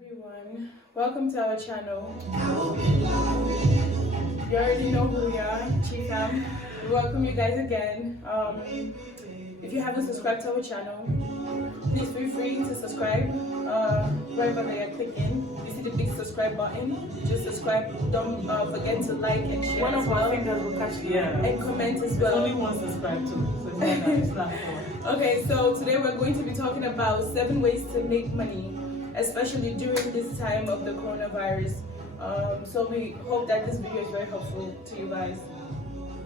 Everyone, welcome to our channel. You already know who we are, Chifam. We welcome you guys again. If you haven't subscribed to our channel, please feel free to subscribe. Right where you're clicking, you see the big subscribe button. Just subscribe. Don't forget to like and share. One as of our well. fingers will catch the And comment as well. There's only one subscribe to, so it's not four. Okay, so today we're going to be talking about 7 ways to make money, especially during this time of the coronavirus. So we hope that this video is very helpful to you guys.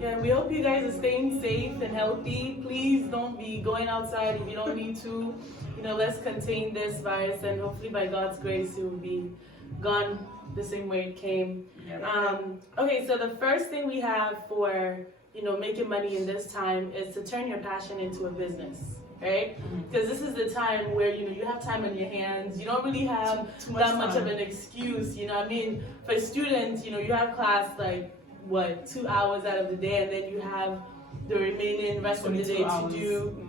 Yeah, we hope you guys are staying safe and healthy. Please don't be going outside if you don't need to. You know, let's contain this virus, and hopefully by God's grace it will be gone the same way it came. Yeah. Okay, so the first thing we have for making money in this time is to turn your passion into a business. Right? Because this is the time where you have time on your hands. You don't really have too that much time. of an excuse. I mean, for students, you have class like 2 hours out of the day, and then you have the remaining rest of the day to do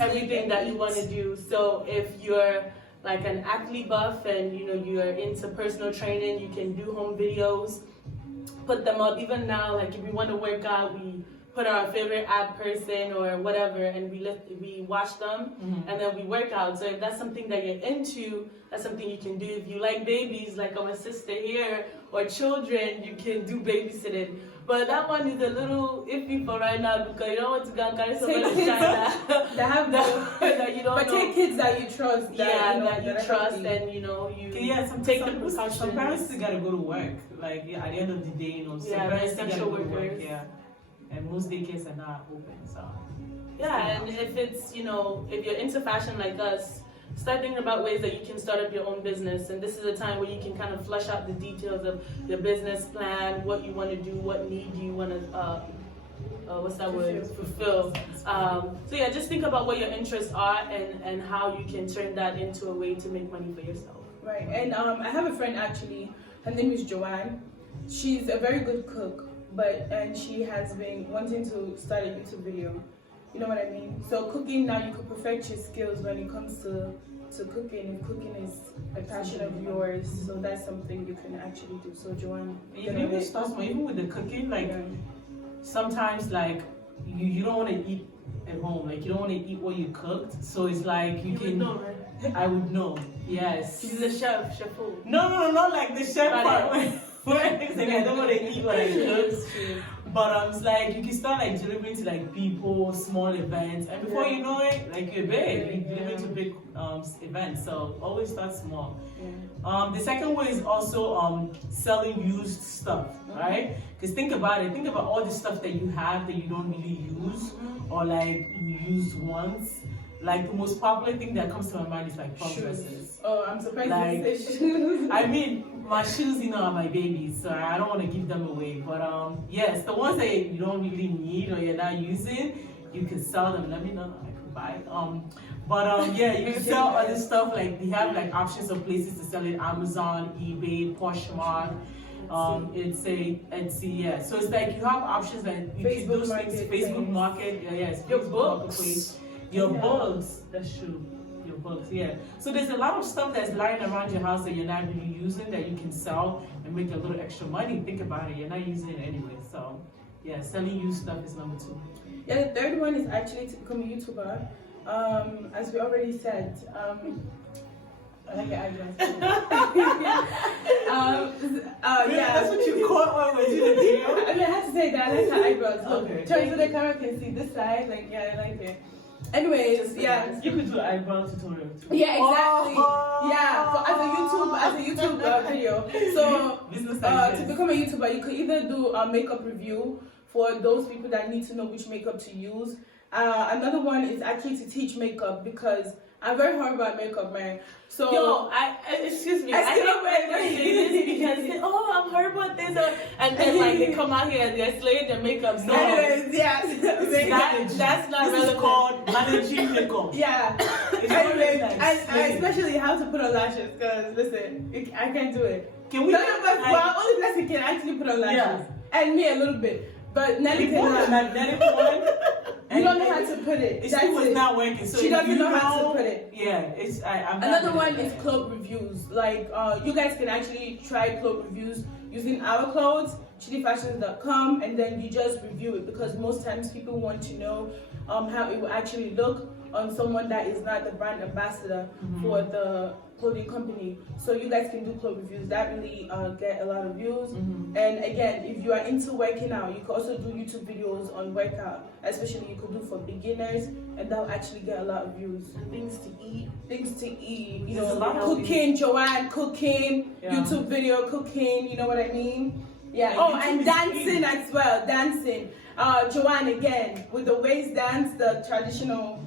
everything that you want to do. So if you're like an athlete buff and you're into personal training, you can do home videos, put them up. Even now, like if you want to work out, we put our favorite app person or whatever, and we watch them, and then we work out. So if that's something that you're into, that's something you can do. If you like babies, like our sister here, or children, you can do babysitting. But that one is a little iffy for right now because you don't want to go and carry somebody that have that you don't but know. take kids that you trust. That you trust, healthy. and take the precautions. Some parents still gotta go to work. Like at the end of the day, some parents still gotta essential go to work. workers. Yeah, and most daycares are not open. So and if it's if you're into fashion like us, start thinking about ways that you can start up your own business. And this is a time where you can kind of flesh out the details of your business plan, what you want to do, what need you want to fulfill. So yeah, just think about what your interests are and how you can turn that into a way to make money for yourself. Right, and I have a friend actually. Her name is Joanne. She's a very good cook, and she has been wanting to start a YouTube video. You know what I mean? So cooking, now you could perfect your skills when it comes to cooking. If cooking is a passion of yours, so that's something you can actually do. So Joanne, even start small. Even with the cooking, sometimes you don't want to eat at home. Like you don't want to eat what you cooked. So it's like you can. Know, right? I would know. Yes. She's a chef. No, not like the chef part. Where it's like I don't want to eat what I cooked. But it's like you can start delivering to people, small events, and before you know it, you're big. You're delivering to big events. So always start small. The second way is also selling used stuff, right? Because think about it. Think about all the stuff that you have that you don't really use, or you used once. Like the most popular thing that comes to my mind is prom dresses. Oh, I'm surprised you say shoes. I mean, my shoes, are my babies, so I don't want to give them away. But yes, the ones that you don't really need or you're not using, you can sell them. Let me know, I could buy it. Yeah, you can sell other stuff. They have options of places to sell it: Amazon, eBay, Poshmark. It's a Etsy, yeah. So it's you have options that you can do things. Facebook Market, yes. Your Facebook books. Marketplace. Your books, that's true. Your books, yeah. So there's a lot of stuff that's lying around your house that you're not really using that you can sell and make a little extra money. Think about it, you're not using it anyway. So yeah, selling used stuff is number 2. Yeah, the third one is actually to become a YouTuber. As we already said, I like your eyebrows. Yeah, that's what you caught when we did the video. I mean, I had to say that. I like her eyebrows. Okay. Turn so the camera can see this side. I like it. Anyways, yeah. You could do an eyebrow tutorial too. Yeah, exactly. Oh. Yeah, as a YouTube video. So to become a YouTuber, you could either do a makeup review for those people that need to know which makeup to use. Another one is actually to teach makeup, because I'm very horrible at makeup, man. So excuse me. I think we're saying this because I'm horrible at this, and then they come out here and they're slaying their makeup. So anyways, yeah, that's not this relevant. is called managing makeup. Yeah. Anyways, and especially how to put on lashes, because listen, I can't do it. Can we? None of us, well, only Blessing can actually put on lashes, and me a little bit, but Nelly cannot. Magnetic one. And You don't know how to put it. It still was not working. So she doesn't you know how to put it. Yeah, it's I'm Another one is clothes reviews. Like you guys can actually try clothes reviews using our clothes, chillifashions.com, and then you just review it, because most times people want to know how it will actually look on someone that is not the brand ambassador for the clothing company. So you guys can do clothes reviews that really get a lot of views. And again, if you are into working out, you can also do YouTube videos on workout, especially you could do for beginners, and that'll actually get a lot of views. And things to eat, you know, cooking, Joanne cooking, YouTube video cooking, you know what I mean? Yeah. Oh, and dancing as well, dancing. Joanne again with the waist dance, the traditional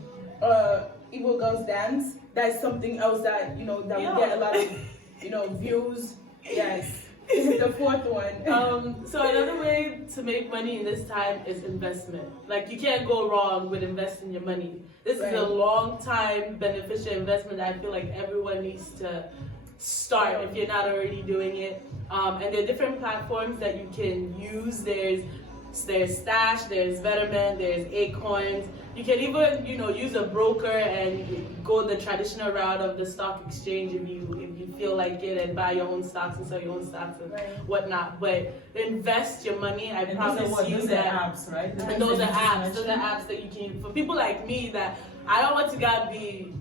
Igbo girls dance. That's something else that that will get a lot of views. Yes. The fourth one. So another way to make money in this time is investment. Like, you can't go wrong with investing your money. This is a long time beneficial investment that I feel like everyone needs to start if you're not already doing it. And there are different platforms that you can use. There's Stash, there's Betterment, there's Acorns. You can even use a broker and go the traditional route of the stock exchange if you feel like it, and buy your own stocks and sell your own stocks and whatnot. But invest your money. I promise you that. Apps, right? And those are apps. Those are apps that you can, for people like me that I don't want to be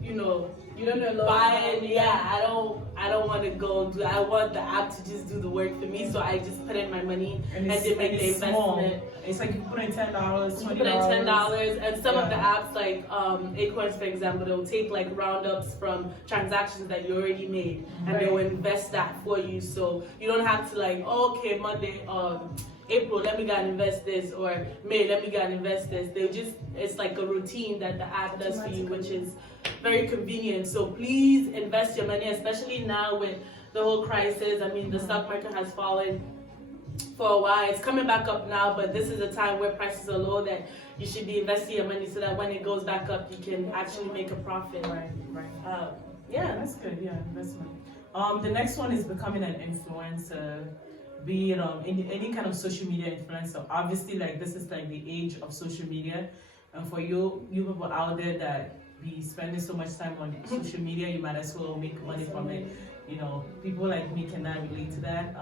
you don't know buying. Yeah, I don't want to go do. I want the app to just do the work for me. So I just put in my money and they make the investment. Small. It's like you put in $10, $20. You put in $10, and some of the apps like Acorns, for example, they'll take like roundups from transactions that you already made, and they will invest that for you. So you don't have to okay, Monday, April, let me go and invest this, or May, let me go and invest this. It's like a routine that the app does for you, which is very convenient. So please invest your money, especially now with the whole crisis. I mean, the stock market has fallen for a while. It's coming back up now, but this is a time where prices are low that you should be investing your money so that when it goes back up, you can actually make a profit. Right. Yeah, that's good. Yeah, investment. The next one is becoming an influencer. Be it in any kind of social media influencer. Obviously, this is the age of social media, and for you people out there that be spending so much time on social media, you might as well make money from it. People like me cannot relate to that.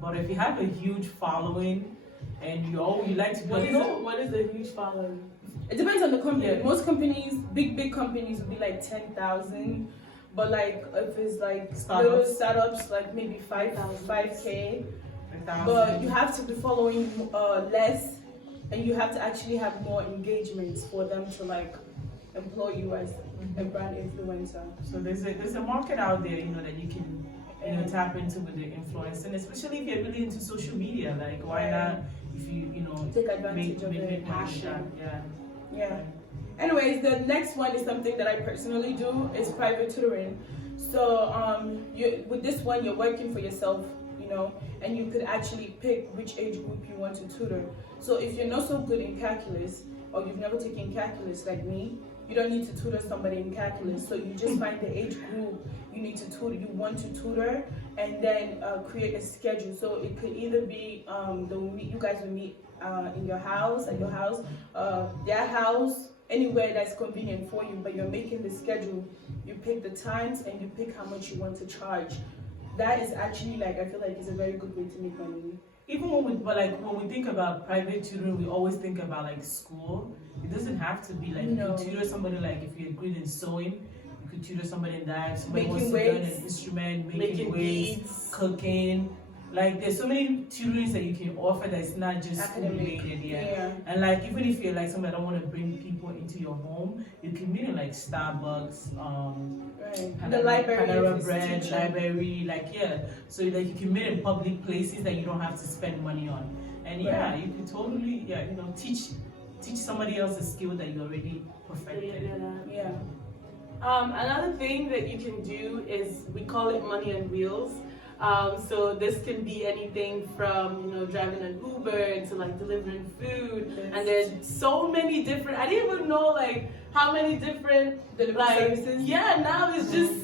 But if you have a huge following and you like to do what is a huge following? It depends on the company. Yeah. Most companies, big companies, would be 10,000. But if it's little startups, maybe 5K. But you have to be following less, and you have to actually have more engagements for them to employ you as a brand influencer. So there's a market out there, that you can tap into with the influence, and especially if you're really into social media, why not? If you take advantage of their passion. Yeah. Anyways, the next one is something that I personally do. Is private tutoring. So with this one, you're working for yourself, and you could actually pick which age group you want to tutor. So if you're not so good in calculus, or you've never taken calculus like me, you don't need to tutor somebody in calculus. So you just find the age group you want to tutor, and then create a schedule. So it could either be you guys will meet in your house, at your house, their house, anywhere that's convenient for you, but you're making the schedule. You pick the times and you pick how much you want to charge. That is actually I feel like it's a very good way to make money. Even when we think about private tutoring, we always think about school. It doesn't have to be you tutor somebody if you're good in sewing, you could tutor somebody in that. If somebody wants to learn an instrument, making weights, cooking. There's so many tutorings that you can offer that it's not just related. Yeah. And even if you're somebody that don't want to bring people into your home, you can meet in Starbucks, the library, Panera Bread, library, so that you can meet in public places that you don't have to spend money on. And you can totally teach somebody else a skill that you already perfected. Yeah. Another thing that you can do is, we call it money on wheels. So this can be anything from driving an Uber to delivering food, and there's so many different. I didn't even know how many different delivery services. Yeah, now it's just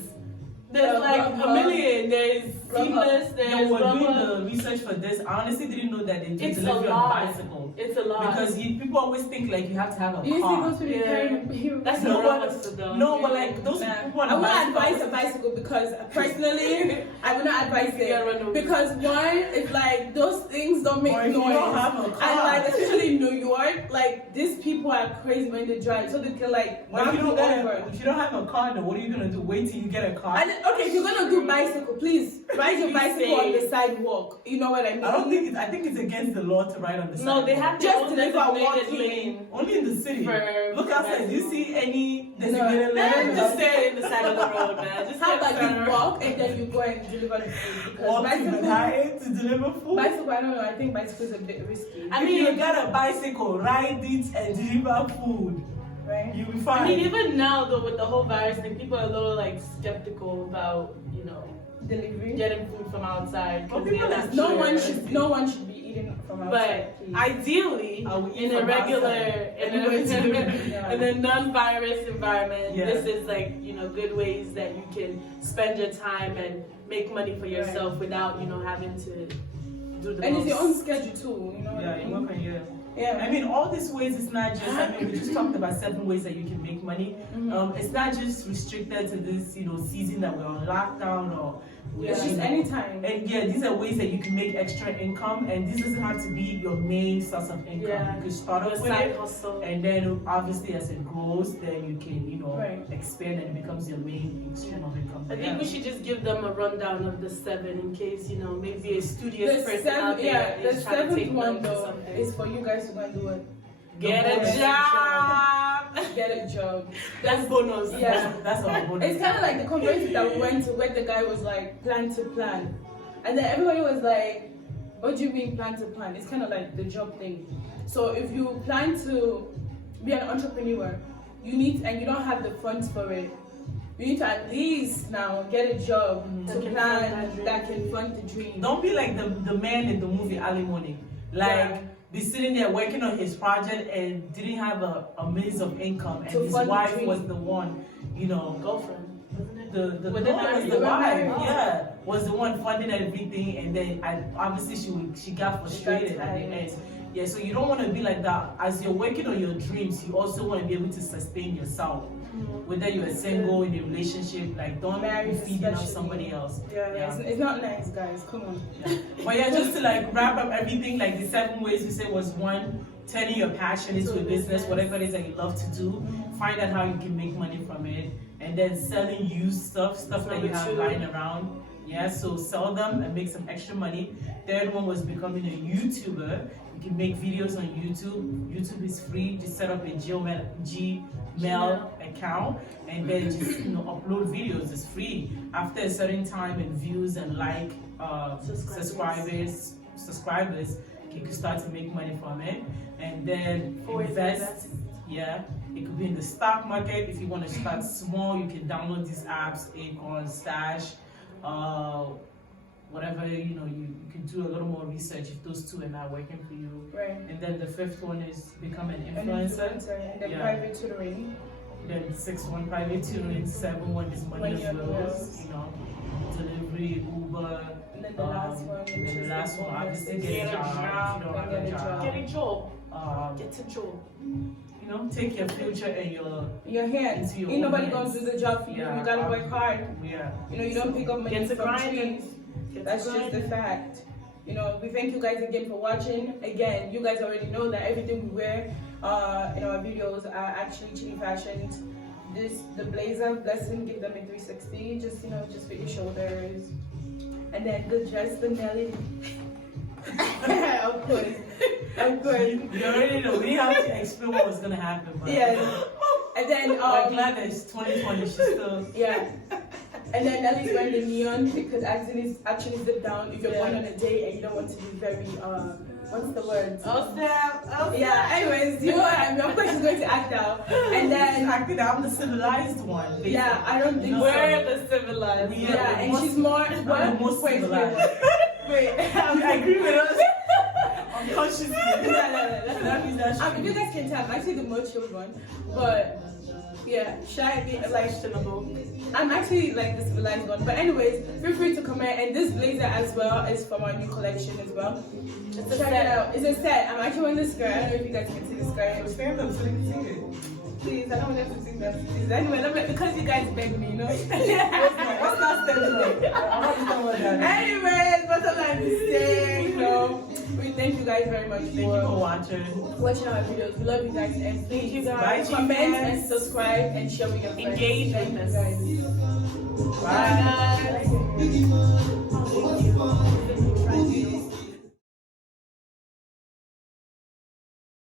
There's like a million. There's seamless. There's we're doing rubber. the research for this. I honestly didn't know that they do It's a delivery on lot. bicycles. It's a lot. Because people always think like you have to have a Do you see car. those people Yeah. carrying? That's No, the but- rubber though. No, but like those Nah. people on I would bicycles- advise a bicycle because personally, I would not advise You gotta run it over. because one, it's like those things don't make Or if noise, you don't have a and car. like especially in New York, like these people are crazy when they drive, so they can like Well, knock if you you don't over. if you don't have a car, then what are you gonna do? Wait till you get a car? And okay, if you're gonna do bicycle, please ride your Be bicycle on the safe. sidewalk. You know what I mean? I think it's against the law to ride on the No, they sidewalk. have Just their own deliver designated walking. lane. Only in the city. For Look outside. Do you bicycles. see any No. designated I don't lane? know. Just stay in the side of the road, man. Just How stay in the about side you of the walk and then you go and deliver the food? Because Walk to bicycle, Manhattan to deliver food? bicycle, I don't know. I think bicycle is a bit risky. I If mean- you got a bicycle, ride it and deliver food. Right? You'll be fine. I mean, even now though, with the whole virus thing, people are a little like skeptical about, Delivery. getting food from outside. 'cause Well, people they're are not No sure. one should be eating from outside. But please. ideally, I will eat in a from regular, outside. Yeah. in a non-virus environment, Yeah. this is like good ways that you can spend your time and make money for yourself without having to do the And most. it's your own schedule too, you know what Yeah, I you mean? work on your. Yeah. I mean, all these ways, it's not just, we just talked about 7 ways that you can make money. Mhm. It's not just restricted to this, season that we're on lockdown or. It's just anytime. And yeah, these are ways that you can make extra income, and this doesn't have to be your main source of income. Yeah. You can start Your off with side it, hustle. and then obviously as it grows, then you can, Right. expand and it becomes your main stream of income. I think we should just give them a rundown of the 7 in case, maybe a The studious person out there the is trying to take 7th one notes or though something. is for you guys to go and do it. Get Get a a job! Get a job. That's bonus. Yeah. That's our bonus. It's kind of like the conference that we went to where the guy was like, plan to plan. And then everybody was like, what do you mean plan to plan? It's kind of like the job thing. So if you plan to be an entrepreneur, and you don't have the funds for it, you need to at least now get a job to That can plan fund that dream. that can fund the dream. Don't be like the man in the movie Alimony. Yeah. Be sitting there working on his project and didn't have a means of income, and To his fund the wife dream. was the one, Girlfriend, wasn't it? the Were they girl was married? the They were wife, married. yeah, was the one funding everything, and then obviously she got frustrated at the tired. end. Yeah, so you don't want to be like that. As you're working on your dreams, you also want to be able to sustain yourself. Whether you're single, in a relationship, like don't Married be feeding off especially. somebody else. Yeah. It's not nice, guys. Come on. Yeah. But yeah, just to like wrap up everything, like the 7 ways we said was 1, turning your passion into a business, whatever it is that you love to do. Find out how you can make money from it, and then selling used stuff that you have lying around. Yeah, so sell them and make some extra money. Third one was becoming a YouTuber. You can make videos on YouTube. YouTube is free. Just set up a Gmail account and then just upload videos. It's free. After a certain time and views and subscribers, you can start to make money from it. And then invest. Yeah, it could be in the stock market. If you want to start small, you can download these apps, Acorn, Stash, whatever, you can do a little more research if those 2 are not working for you. Right. And then the 5th one is become an An influencer. and then Yeah. private tutoring. Then the 6th one, private tutoring. 7 one is money Money as as well. well. Delivery, Uber. And then the last one, And then the last one, obviously is get a job. If you don't have a Get a job. Get a job. Get a job. Take your future and your hands. Into your Ain't own nobody hands. gonna do the job for you. Yeah, You gotta work hard. yeah. You don't pick up money Get to from grinding. trees. That's just the fact. We thank you guys again for watching. Again, you guys already know that everything we wear in our videos are actually Chili fashioned. The blazer, blessing, give them a 360. Just fit your shoulders. And then the dress, the melody. Of course. You already know. We have to explain what was gonna happen. But Yes. And then I'm glad that it's 2020. She's still. yeah. And then Nellie's wearing the neon because actually zip down if you're going on a date and you don't want to be very what's the word? Yeah, anyways, you know what I mean? Of course she's going to act out. And then I'm the civilized one. Basically. yeah, I don't think We're so. the civilized. Yeah, and she's more I'm the most civilized. Wait. I agree with us. Unconsciously. No. That means that's If you guys can tell, I'm actually the more chilled one. But Yeah, shiny, like, Questionable. I'm actually like the civilized one. But anyways, feel free to comment. And this blazer as well is from our new collection as well. It's a Check it set. out. It's a set. I'm actually wearing the skirt. I don't know if you guys can see the skirt. Stand up so they can see it. Please, I don't want them to see that. Please. Anyway, because you guys begged me, you know. What's that standing up? I'm not talking about that. Anyways, bottom line is saying, you know, we thank you guys very much Thank you for watching. watching our videos. We love you guys, and Thank you please guys. Bye, comment chickens. and subscribe and share with your friends. Engage Thank with you us. guys. Bye. Bye.